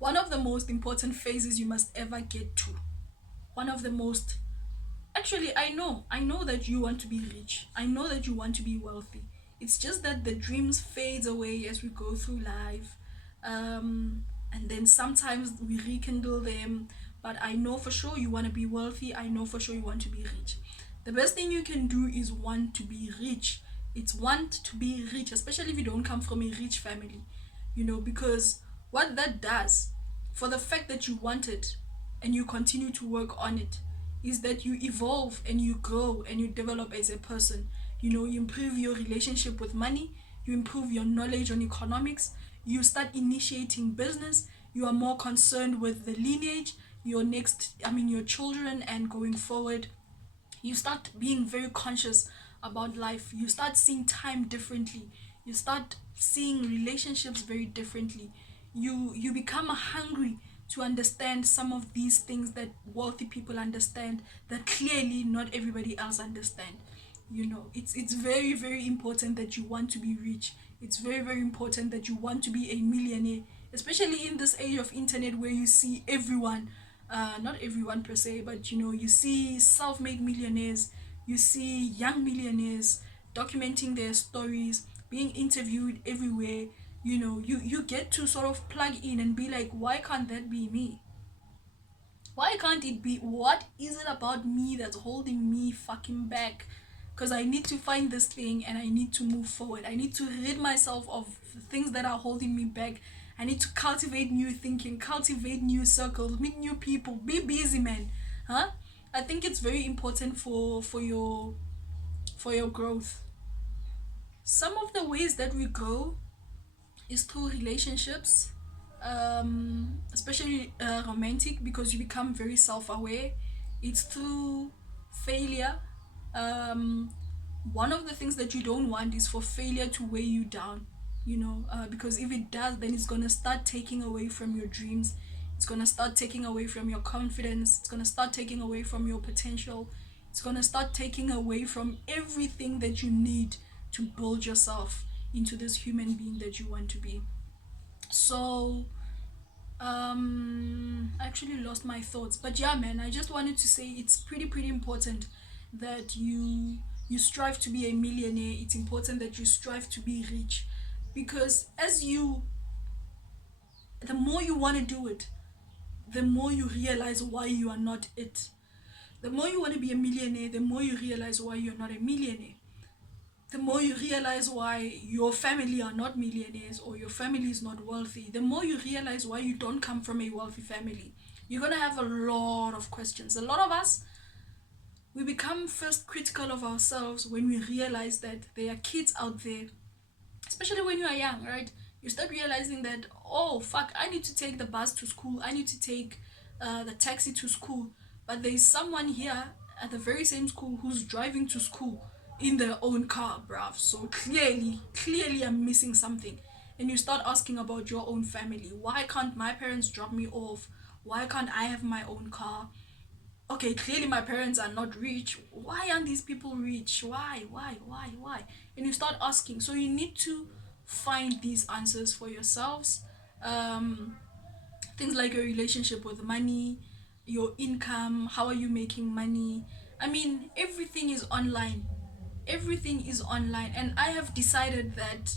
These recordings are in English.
one of the most important phases you must ever get to. One of the most, actually, I know that you want to be rich. I know that you want to be wealthy. It's just that the dreams fades away as we go through life. And then sometimes we rekindle them. But I know for sure you want to be wealthy. I know for sure you want to be rich. The best thing you can do is want to be rich. It's want to be rich, especially if you don't come from a rich family. Because what that does, for the fact that you want it and you continue to work on it, is that you evolve and you grow and you develop as a person. You improve your relationship with money, you improve your knowledge on economics, you start initiating business, you are more concerned with the lineage, your children, and going forward, you start being very conscious about life. You start seeing time differently. You start seeing relationships very differently. You become hungry to understand some of these things that wealthy people understand, that clearly not everybody else understand. It's very, very important that you want to be rich. It's very, very important that you want to be a millionaire, especially in this age of internet where you see everyone, not everyone per se, but you see self-made millionaires, you see young millionaires documenting their stories, being interviewed everywhere. You get to sort of plug in and be like, why can't that be me? Why can't it be? What is it about me that's holding me fucking back? Because I need to find this thing and I need to move forward. I need to rid myself of the things that are holding me back. I need to cultivate new thinking, cultivate new circles, meet new people, be busy, man. Huh? I think it's very important for your growth. Some of the ways that we grow is through relationships, especially romantic, because you become very self-aware. It's through failure. um, One of the things that you don't want is for failure to weigh you down, because if it does, then it's going to start taking away from your dreams. It's going to start taking away from your confidence. It's going to start taking away from your potential. It's going to start taking away from everything that you need to build yourself into this human being that you want to be. So, I actually lost my thoughts, but yeah, man, I just wanted to say it's pretty important that you strive to be a millionaire. It's important that you strive to be rich, because the more you want to do it, the more you realize why you are not it. The more you want to be a millionaire, the more you realize why you're not a millionaire. The more you realize why your family are not millionaires or your family is not wealthy, the more you realize why you don't come from a wealthy family. You're gonna have a lot of questions. A lot of us, we become first critical of ourselves when we realize that there are kids out there, especially when you are young, right? You start realizing that, oh fuck, I need to take the bus to school, I need to take the taxi to school, but there is someone here at the very same school who's driving to school in their own car, bruv. So clearly I'm missing something. And you start asking about your own family. Why can't my parents drop me off? Why can't I have my own car? Okay, clearly my parents are not rich. Why aren't these people rich? Why? And you start asking. So you need to find these answers for yourselves. Um, Things like your relationship with money, your income, how are you making money? I mean, everything is online. Everything is online, and I have decided that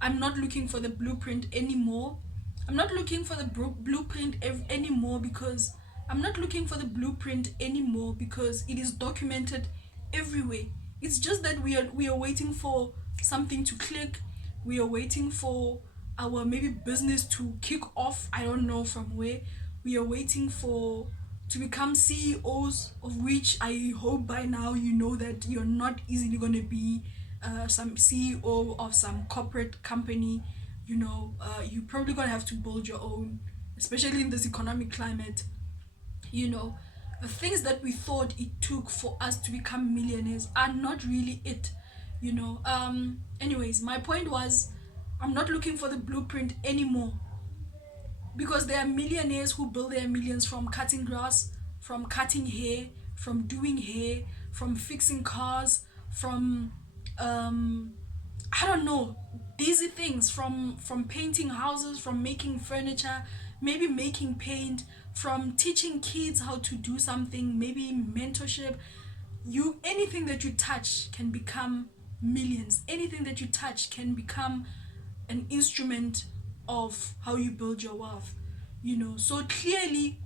I'm not looking for the blueprint anymore. I'm not looking for the blueprint anymore because I'm not looking for the blueprint anymore because it is documented everywhere. It's just that we are waiting for something to click. We are waiting for our maybe business to kick off. I don't know from where. We are waiting for to become CEOs, of which I hope by now you know that you're not easily going to be some CEO of some corporate company. You probably gonna have to build your own, especially in this economic climate. You know, the things that we thought it took for us to become millionaires are not really it. Anyways, my point was, I'm not looking for the blueprint anymore, because there are millionaires who build their millions from cutting grass, from cutting hair, from doing hair, from fixing cars, from I don't know, easy things, from painting houses, from making furniture, maybe making paint, from teaching kids how to do something, maybe mentorship. You, anything that you touch can become millions. Anything that you touch can become an instrument of how you build your wealth. So clearly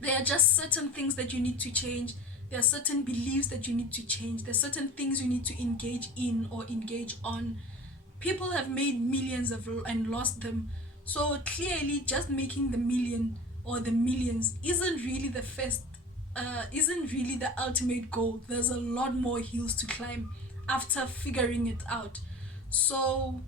there are just certain things that you need to change. There are certain beliefs that you need to change. There are certain things you need to engage in or engage on. People have made millions and lost them. So clearly, just making the million or the millions isn't really the first, isn't really the ultimate goal. There's a lot more hills to climb after figuring it out. So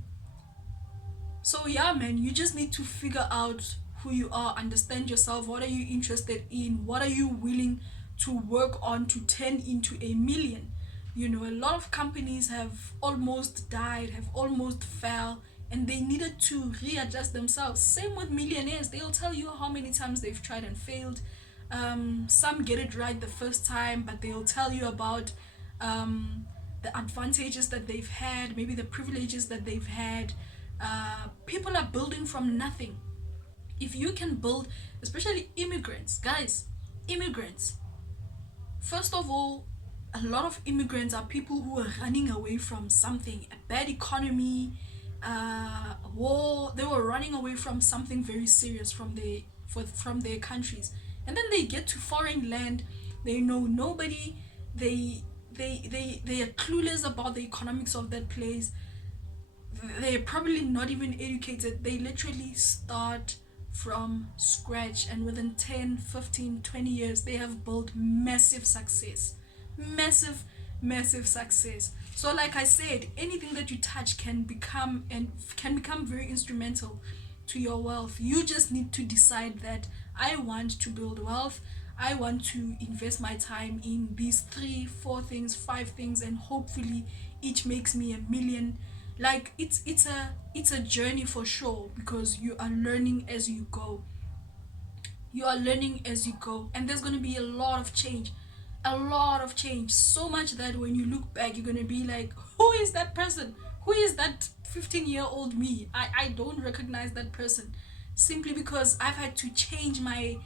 yeah, man, you just need to figure out who you are, understand yourself. What are you interested in? What are you willing to work on to turn into a million? A lot of companies have almost died, have almost fell, and they needed to readjust themselves. Same with millionaires. They'll tell you how many times they've tried and failed. Some get it right the first time, but they'll tell you about the advantages that they've had, maybe the privileges that they've had. People are building from nothing. If you can build, especially immigrants, guys, immigrants, first of all, a lot of immigrants are people who are running away from something, a bad economy, war. They were running away from something very serious from their countries, and then they get to foreign land. They know nobody. They are clueless about the economics of that place. They're probably not even educated. They literally start from scratch, and within 10, 15, 20 years they have built massive success. Massive success. So like I said, anything that you touch can become very instrumental to your wealth. You just need to decide that I want to build wealth. I want to invest my time in these 3, 4 things, 5 things, and hopefully each makes me a million. Like it's a journey for sure, because you are learning as you go. And there's going to be a lot of change, so much that when you look back, you're going to be like, who is that person? Who is that 15-year-old me? I don't recognize that person, simply because I've had to change my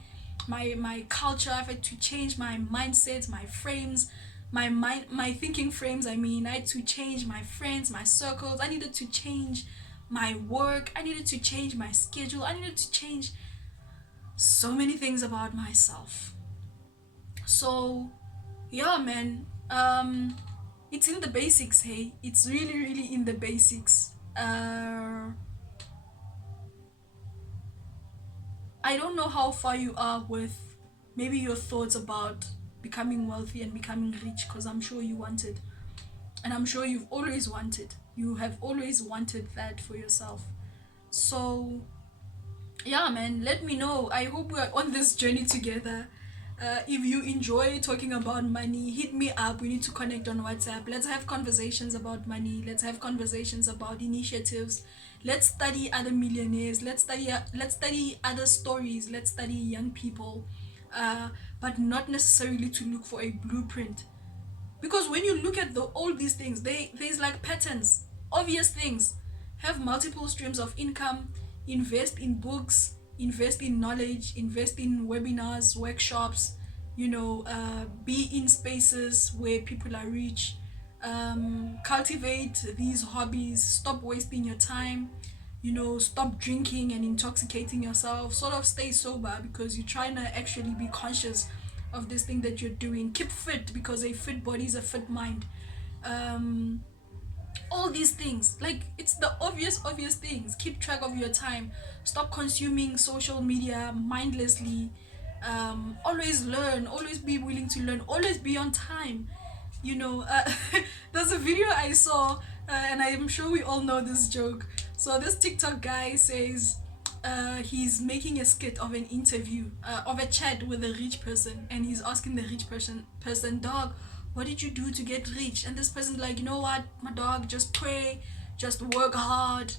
culture. I've had to change my mindsets, my frames, my thinking frames. I had to change my friends, my circles. I needed to change my work. I needed to change my schedule. I needed to change so many things about myself. So yeah, man, it's in the basics. Hey, it's really in the basics. I don't know how far you are with maybe your thoughts about becoming wealthy and becoming rich, because I'm sure you want it, and I'm sure you have always wanted that for yourself. So yeah, man, let me know. I hope we're on this journey together. If you enjoy talking about money, hit me up. We need to connect on WhatsApp. Let's have conversations about money. Let's have conversations about initiatives. Let's study other millionaires. Let's study other stories. Let's study young people, but not necessarily to look for a blueprint. Because when you look at all these things, there's like patterns, obvious things. Have multiple streams of income, invest in books, invest in knowledge, invest in webinars, workshops, be in spaces where people are rich. Cultivate these hobbies, stop wasting your time, stop drinking and intoxicating yourself. Sort of stay sober, because you're trying to actually be conscious of this thing that you're doing. Keep fit, because a fit body is a fit mind. um all these things, like, it's the obvious things. Keep track of your time. Stop consuming social media mindlessly. Always learn, always be willing to learn, always be on time. There's a video I saw, and I'm sure we all know this joke. So this TikTok guy says, he's making a skit of an interview, of a chat with a rich person, and he's asking the rich person, dog, what did you do to get rich? And this person's like, you know what, my dog, just pray, just work hard.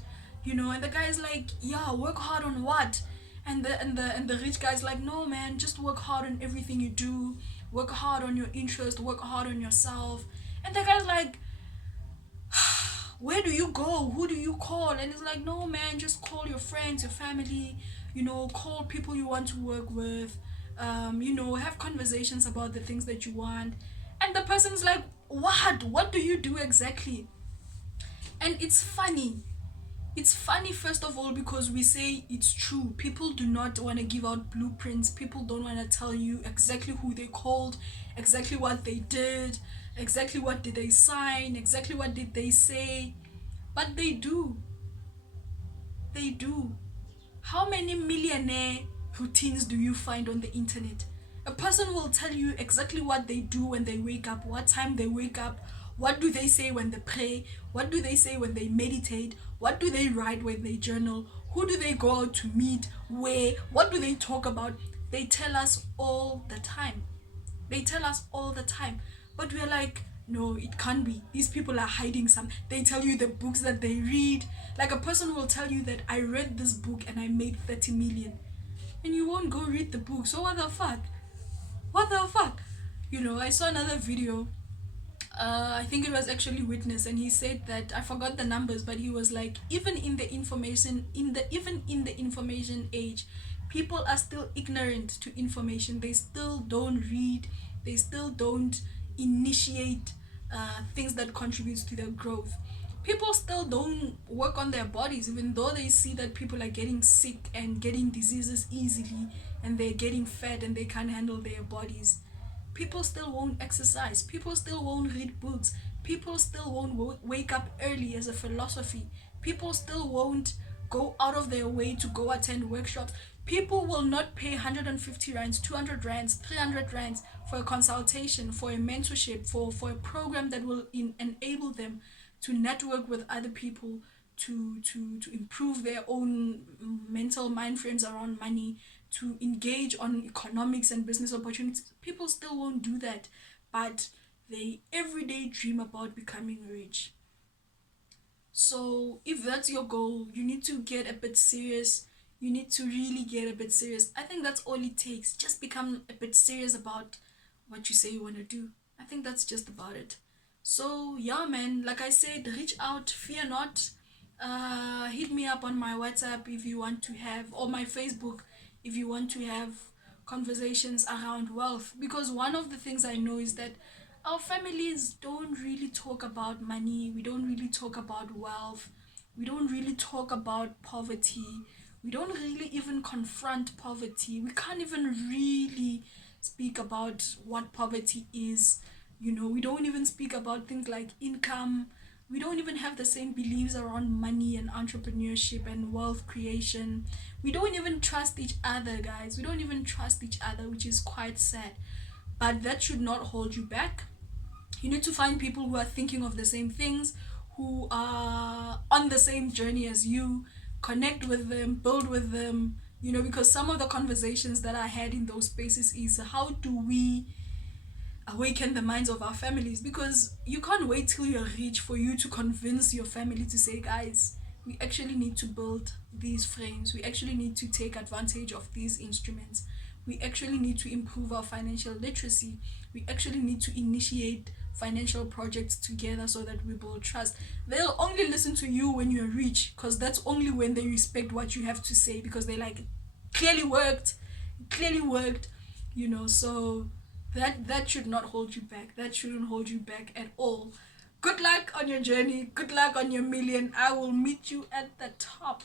And the guy's like, yeah, work hard on what? And the rich guy's like, no, man, just work hard on everything you do. Work hard on your interest, work hard on yourself. And the guy's like, where do you go? Who do you call? And it's like, no, man, just call your friends, your family, call people you want to work with, have conversations about the things that you want. And the person's like, what do you do exactly? And it's funny, first of all, because we say it's true. People do not want to give out blueprints. People don't want to tell you exactly who they called, exactly what they did, exactly what did they sign, exactly what did they say. But they do. They do. How many millionaire routines do you find on the internet? A person will tell you exactly what they do when they wake up, what time they wake up, what do they say when they pray, what do they say when they meditate, what do they write when they journal, who do they go out to meet, where, what do they talk about. They tell us all the time. They tell us all the time. But we're like, no, it can't be. These people are hiding some. They tell you the books that they read. Like, a person will tell you that I read this book and I made 30 million. And you won't go read the book. So what the fuck? What the fuck? I saw another video. I think it was actually Witness, and he said that, I forgot the numbers, but he was like, even in the information age, people are still ignorant to information. They still don't read. They still don't initiate things that contributes to their growth. People still don't work on their bodies, even though they see that people are getting sick and getting diseases easily, and they're getting fat and they can't handle their bodies. People still won't exercise. People still won't read books. People still won't wake up early as a philosophy. People still won't go out of their way to go attend workshops. People will not pay 150 rands, 200 rands, 300 rands for a consultation, for a mentorship, for a program that will enable them to network with other people, to improve their own mental mind frames around money, to engage on economics and business opportunities. People still won't do that, but they every day dream about becoming rich. So if that's your goal, you need to get a bit serious. You need to really get a bit serious. I think that's all it takes. Just become a bit serious about what you say you want to do. I think that's just about it. So yeah, man, like I said, reach out, fear not. Hit me up on my WhatsApp if you want to have, or my Facebook if you want to have conversations around wealth. Because one of the things I know is that our families don't really talk about money. We don't really talk about wealth. We don't really talk about poverty. We don't really even confront poverty. We can't even really speak about what poverty is. We don't even speak about things like income. We don't even have the same beliefs around money and entrepreneurship and wealth creation. We don't even trust each other, guys. We don't even trust each other, which is quite sad. But that should not hold you back. You need to find people who are thinking of the same things, who are on the same journey as you. Connect with them, build with them, because some of the conversations that I had in those spaces is, how do we awaken the minds of our families? Because you can't wait till you're rich for you to convince your family to say, guys, we actually need to build these frames. We actually need to take advantage of these instruments. We actually need to improve our financial literacy. We actually need to initiate financial projects together so that we build trust. They'll only listen to you when you're rich, because that's only when they respect what you have to say, because they like, clearly worked, so that should not hold you back. That shouldn't hold you back at all. Good luck on your journey. Good luck on your million. I will meet you at the top.